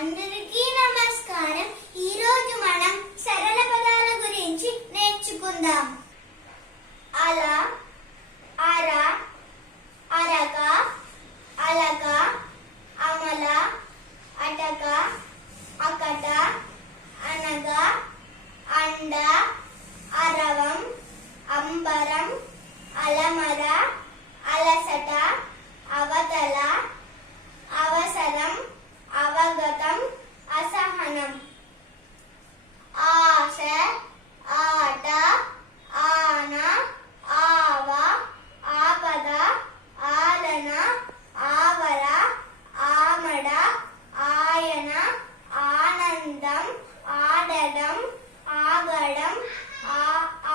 అందరికీ నమస్కారం. ఈ రోజు మనం సరళ పదాల గురించి నేర్చుకుందాం. అల, అర, అరక, అలక, అమల, అటక, అకట, అనగ, అండ, అరవం, అంబరం, అలమర, అలసట, అవతల, అవసరం, అవగతం, అసహనం. ఆశ, ఆట, ఆన, ఆవ, ఆపద, ఆలన, ఆవర, ఆమడ, ఆయన, ఆనందం, ఆడడం, ఆగడం,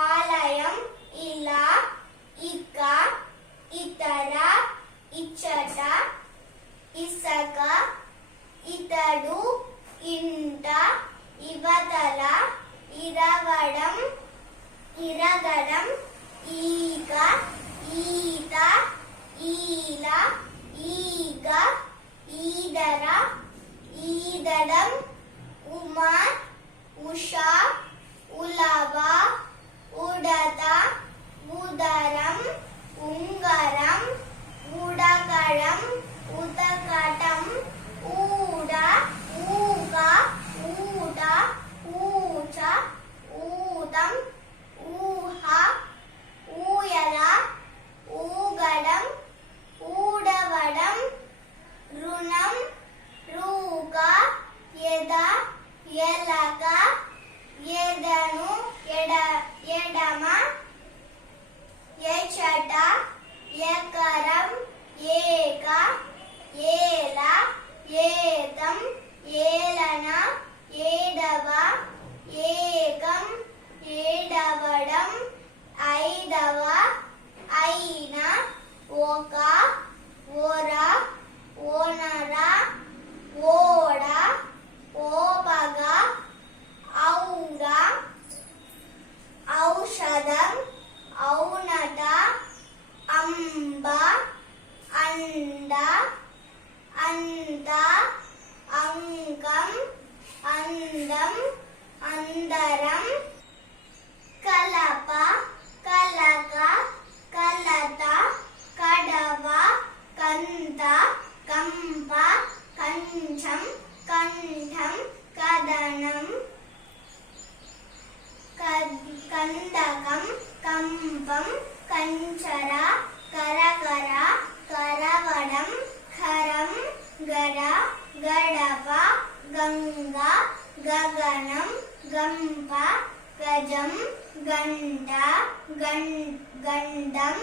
ఆలయం, ఇలా, ఇక, ఇతర, ఇచ్చట, ఇసక, ఇతడు, ఇంట, ఇవతల, ఇరవడం, ఇరగడం, ఈక, ఈత, ఈల, ఈగ, ఈదర, ఈదడం, ఉమ, ఉష, ఉలవ, ఉడత, ఉదరం, ఉంగరం, ఉడకడం, ఉతకటం, ఊడ, ఊక, ఊట, ఊచ, ఊతం, ఊహ, ఊయల, ఊగడం, ఊడవడం, రుణం, రూక, ఎద, ఎలక, ఎదను, ఎడమ, ఎచట, ఎకరం, ఏక, ఏల, ఏతం, ఏలన, ఏడవ, ఏకం, ఏడవడం, ఐదవ, అయిన, ఒక, ఒర, ఓనర, ఓడ, ఓపగ, ఔంగ, ఔషధం, ఔనట, అంబ, అండ, అంత, అంకం, అందం, అందరం, కలప, కలక, కలత, కడవ, కంత, కంప, కంచం, కంఠం, కదనం, కందకం, కంపం, కంచర, కరకర, కరవడం, ఖరం, గడ, గడప, గంగ, గగనం, గంప, గజం, గంట, గండం,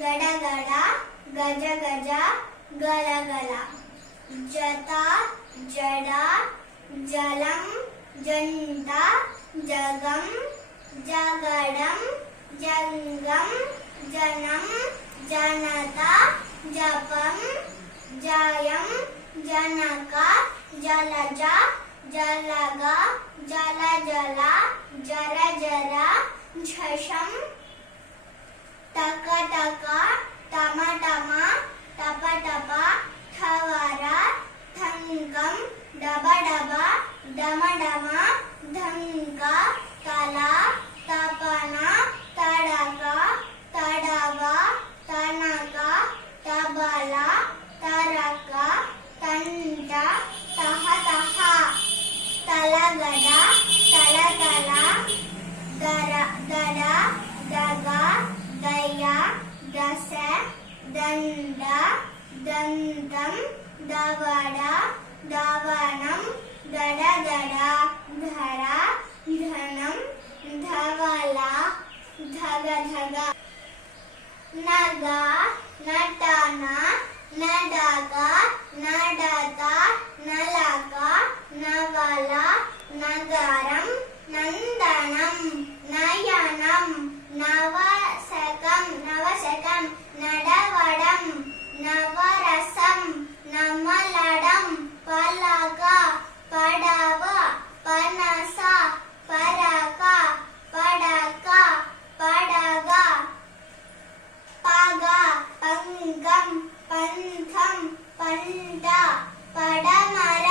గడగడ, గజగజ, గలగల, జత, జడ, జలం, జంట, జగం, జగడం, జంగం, జనం, జనత, జపం, జయం, జనక, జలజ, జలగ, జలజల, జరజర, ఝషం, టకటక, టమటమ, టపటప, ఠవర, ఠంకం, డబడబ, డమడమ, ఢంక, తల, తపన, తడక, తడవ, తనక, తబల, తరక, తంట, తహతహ, తలగడ, తలతల, దడ, దగ, దయ, దశ, దండ, దంతం, దవడ, దవనం, దడదడ, ధర, ధనం, ధవల, ధగధగ, నగ, నటన, నడక, నడత, నలక, నవల, నగరం, నందనం, నయనం, నవశకం, నడవడం, నవరసం, నమలడం, పలక, పడవ, పనస, పరక, పడక, పడగ, పగ, పంకం, పంథం, పంట, పడమర,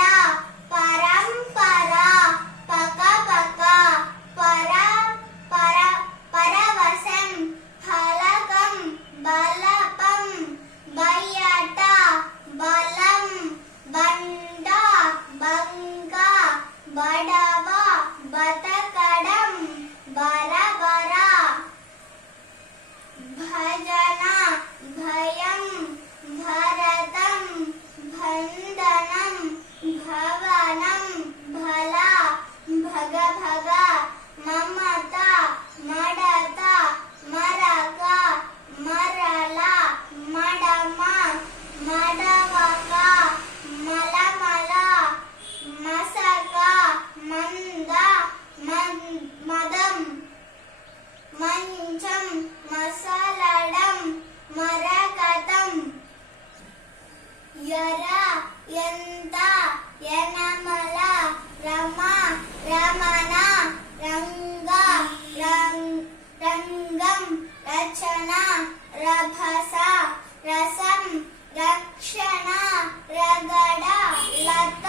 పర, భజన భయం భరతం బంధనం భవనం భల భగ భగ మమత మడత మరక మరల మడమ మడవక మలమల మసక మంద మదం మంచం మసలడం మరకతం యర యంత యనమల రమ రమణ రంగ రంగం రచన రభస రసం రక్షణ రగడ లత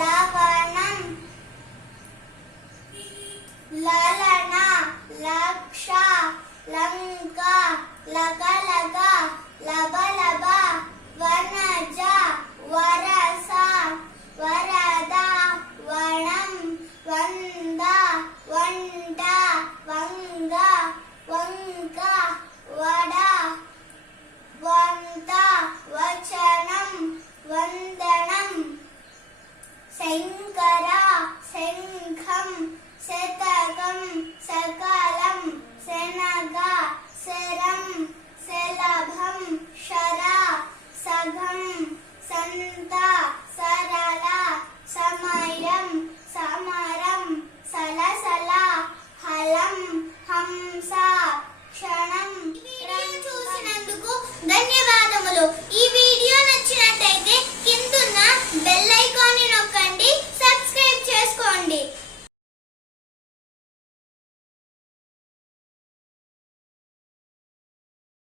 లవణం లలన లక్ష లంక లగలగ లబలబ వనజ వరస వరద వనం వంద వంట వంగ వంక వడ వంత వచనం వందనం శంకర శంఖం శతకం సకలం శనగ శరం శలభం శర సగం సంత సరళ సమయం సమరం సలసల హలం హంస క్షణం చూసినందుకు ధన్యవాదములు. ఈ